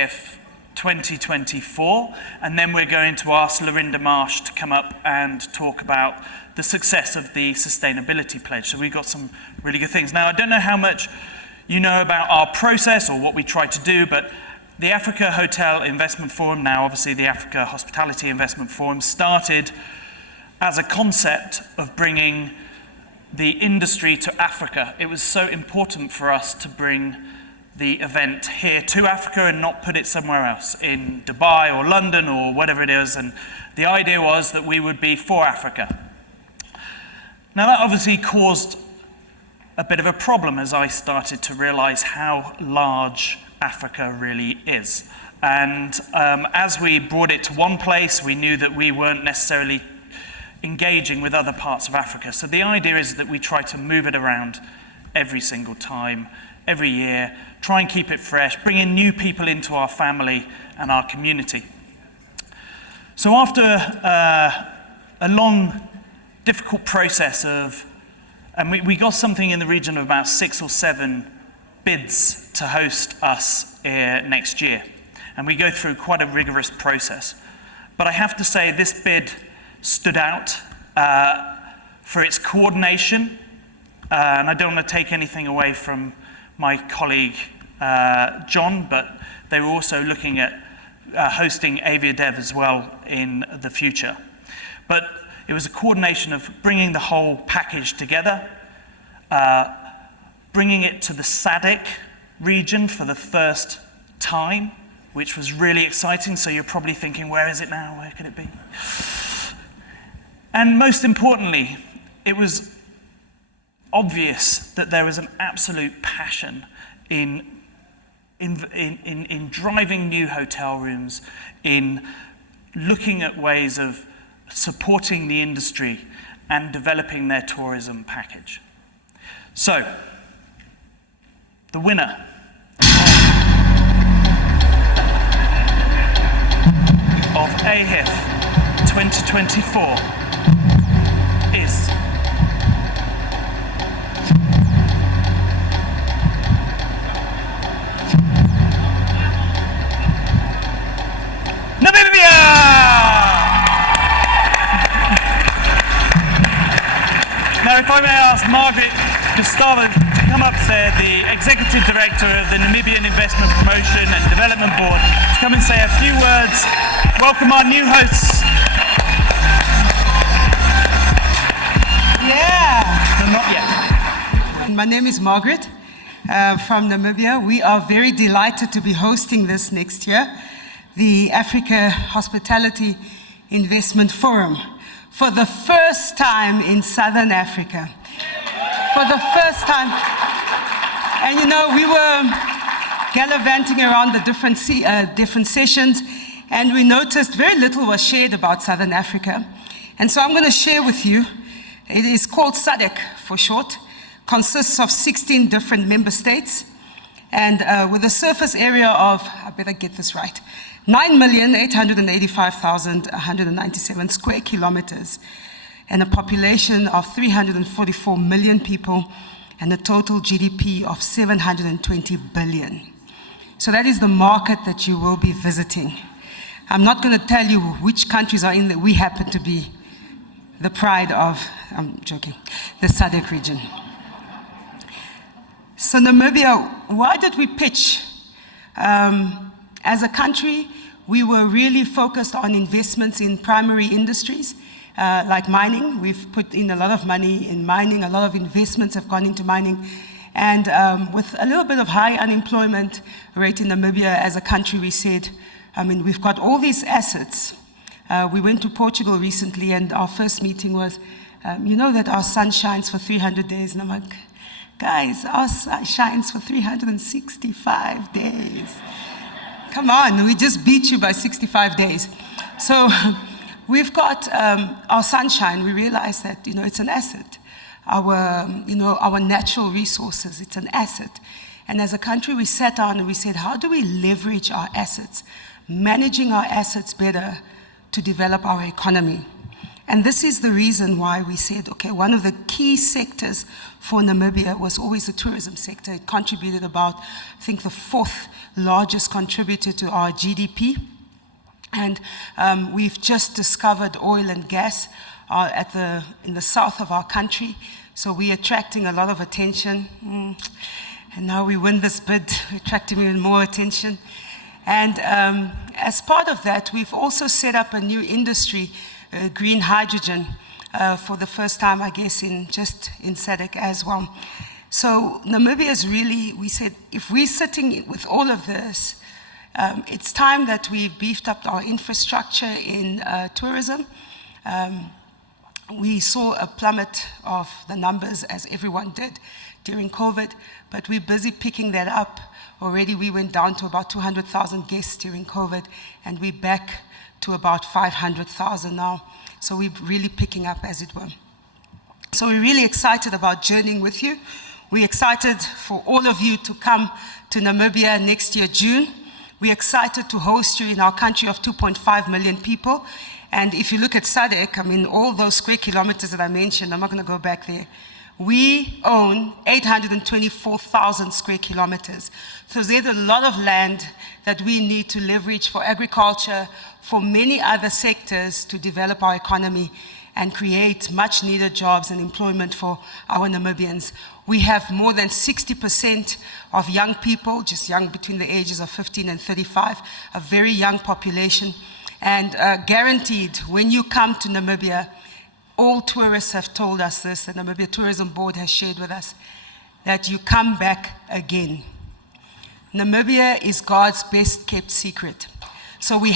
AHIF 2024, and then we're going to ask Lorinda Marsh to come up and talk about the success of the Sustainability Pledge. So we've got some really good things. Now, I don't know how much you know about our process or what we try to do, but the Africa Hotel Investment Forum, now obviously the Africa Hospitality Investment Forum, started as a concept of bringing the industry to Africa. It was so important for us to bring the event here to Africa and not put it somewhere else, in Dubai or London or whatever it is. And the idea was that we would be for Africa. Now that obviously caused a bit of a problem as I started to realize how large Africa really is. And as we brought it to one place, we knew that we weren't necessarily engaging with other parts of Africa. So the idea is that we try to move it around every single time, every year, try and keep it fresh, bring in new people into our family and our community. So after a long, difficult process of, and we got something in the region of about 6 or 7 bids to host us next year. And we go through quite a rigorous process. But I have to say this bid stood out for its coordination. And I don't want to take anything away from my colleague, John, but they were also looking at hosting AVIADEV as well in the future. But it was a coordination of bringing the whole package together, bringing it to the SADC region for the first time, which was really exciting. So you're probably thinking, where is it now? Where could it be? And most importantly, it was obvious that there was an absolute passion in driving new hotel rooms, in looking at ways of supporting the industry and developing their tourism package. So, the winner of AHIF 2024 is Namibia! Now, if I may ask Margareth, Gustavo to come up there, the Executive Director of the Namibian Investment Promotion and Development Board, to come and say a few words. Welcome our new hosts. Yeah. No, not yet. My name is Margareth from Namibia. We are very delighted to be hosting this next year, the Africa Hospitality Investment Forum, for the first time in Southern Africa. For the first time. And you know, we were gallivanting around the different sessions, and we noticed very little was shared about Southern Africa. And so I'm going to share with you. It is called SADC for short, consists of 16 different member states, and with a surface area of, I better get this right, 9,885,197 square kilometers, and a population of 344 million people, and a total GDP of 720 billion. So that is the market that you will be visiting. I'm not going to tell you which countries are in there. We happen to be the pride of, I'm joking, the SADC region. So Namibia, why did we pitch? As a country, we were really focused on investments in primary industries, like mining. We've put in a lot of money in mining, a lot of investments have gone into mining. And with a little bit of high unemployment rate in Namibia as a country, we said, I mean, we've got all these assets. We went to Portugal recently, and our first meeting was, you know that our sun shines for 300 days. And I'm like, guys, our sun shines for 365 days. Come on, we just beat you by 65 days. So we've got our sunshine. We realize that, you know, it's an asset. Our natural resources, it's an asset. And as a country, we sat down and we said, how do we leverage our assets, managing our assets better to develop our economy? And this is the reason why we said, okay, one of the key sectors for Namibia was always the tourism sector. It contributed about, I think, the 4th largest contributor to our GDP. And we've just discovered oil and gas in the south of our country. So we're attracting a lot of attention. And now we win this bid, we're attracting even more attention. And as part of that, we've also set up a new industry, green hydrogen, for the first time, I guess, in SADC as well. So Namibia is really, we said, if we're sitting with all of this, it's time that we've beefed up our infrastructure in tourism. We saw a plummet of the numbers, as everyone did during COVID, but we're busy picking that up. Already we went down to about 200,000 guests during COVID, and we're back to about 500,000 now. So we're really picking up, as it were. So we're really excited about journeying with you. We're excited for all of you to come to Namibia next year, June. We're excited to host you in our country of 2.5 million people. And if you look at SADC, I mean, all those square kilometers that I mentioned, I'm not going to go back there. We own 824,000 square kilometers. So there's a lot of land that we need to leverage for agriculture, for many other sectors to develop our economy and create much needed jobs and employment for our Namibians. We have more than 60% of young people, just young between the ages of 15 and 35, a very young population. And guaranteed, when you come to Namibia, all tourists have told us this, the Namibia Tourism Board has shared with us, that you come back again. Namibia is God's best kept secret. So we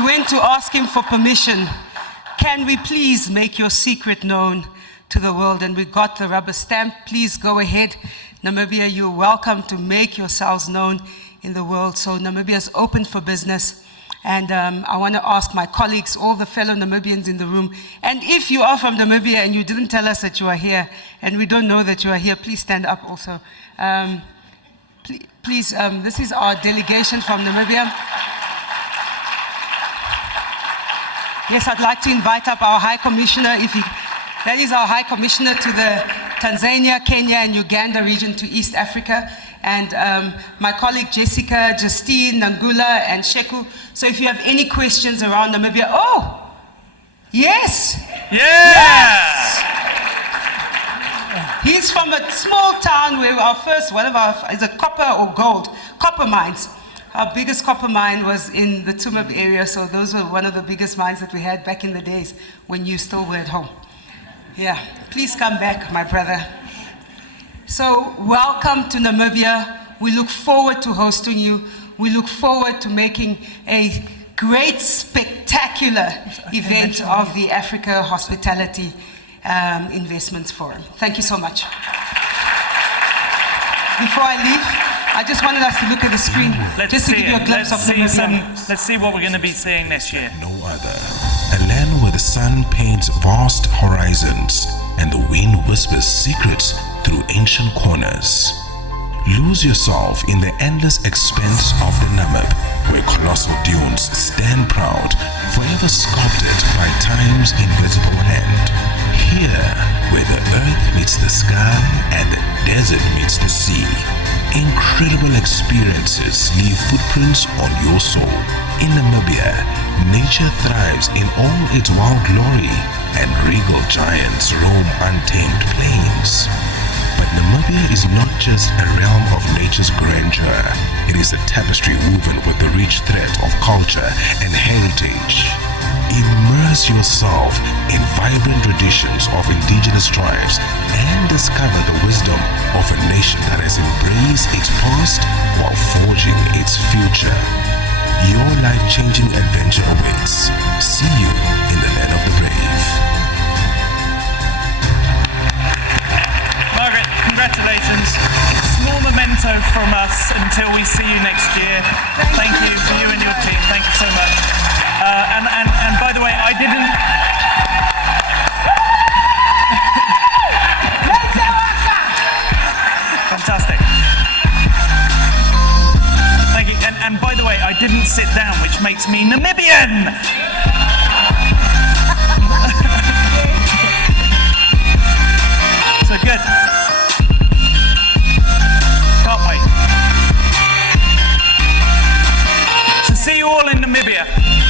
went to ask him for permission. Can we please make your secret known to the world? And we got the rubber stamp. Please go ahead. Namibia, you're welcome to make yourselves known in the world. So Namibia is open for business. And I want to ask my colleagues, all the fellow Namibians in the room, and if you are from Namibia and you didn't tell us that you are here, and we don't know that you are here, please stand up also. Please, this is our delegation from Namibia. Yes, I'd like to invite up our High Commissioner. That is our High Commissioner to the Tanzania, Kenya, and Uganda region to East Africa. And my colleague Jessica, Justine, Nangula, and Sheku. So if you have any questions around Namibia, yes! Yes! He's from a small town where our first, is a copper or gold, copper mines. Our biggest copper mine was in the Tumab area, so those were one of the biggest mines that we had back in the days when you still were at home. Yeah, please come back, my brother. So welcome to Namibia. We look forward to hosting you. We look forward to making a great, spectacular event of the Africa Hospitality Investments Forum. Thank you so much. Before I leave, I just wanted us to look at the screen just to give you a glimpse of Namibia. Let's see what we're going to be seeing this year. No other. A land where the sun paints vast horizons and the wind whispers secrets through ancient corners. Lose yourself in the endless expanse of the Namib, where colossal dunes stand proud, forever sculpted by time's invisible hand. Here, where the earth meets the sky and the desert meets the sea, incredible experiences leave footprints on your soul. In Namibia, nature thrives in all its wild glory, and regal giants roam untamed plains. But Namibia is not just a realm of nature's grandeur. It is a tapestry woven with the rich thread of culture and heritage. Immerse yourself in vibrant traditions of indigenous tribes and discover the wisdom of a nation that has embraced its past while forging its future. Your life-changing adventure awaits. See you in the land of the brave. Margaret, congratulations. Small memento from us until we see you next year. Thank you for you and your team. Thank you so much. And by the way, I didn't... Fantastic. Thank you. And by the way, I didn't sit down, which makes me Namibian. Namibia.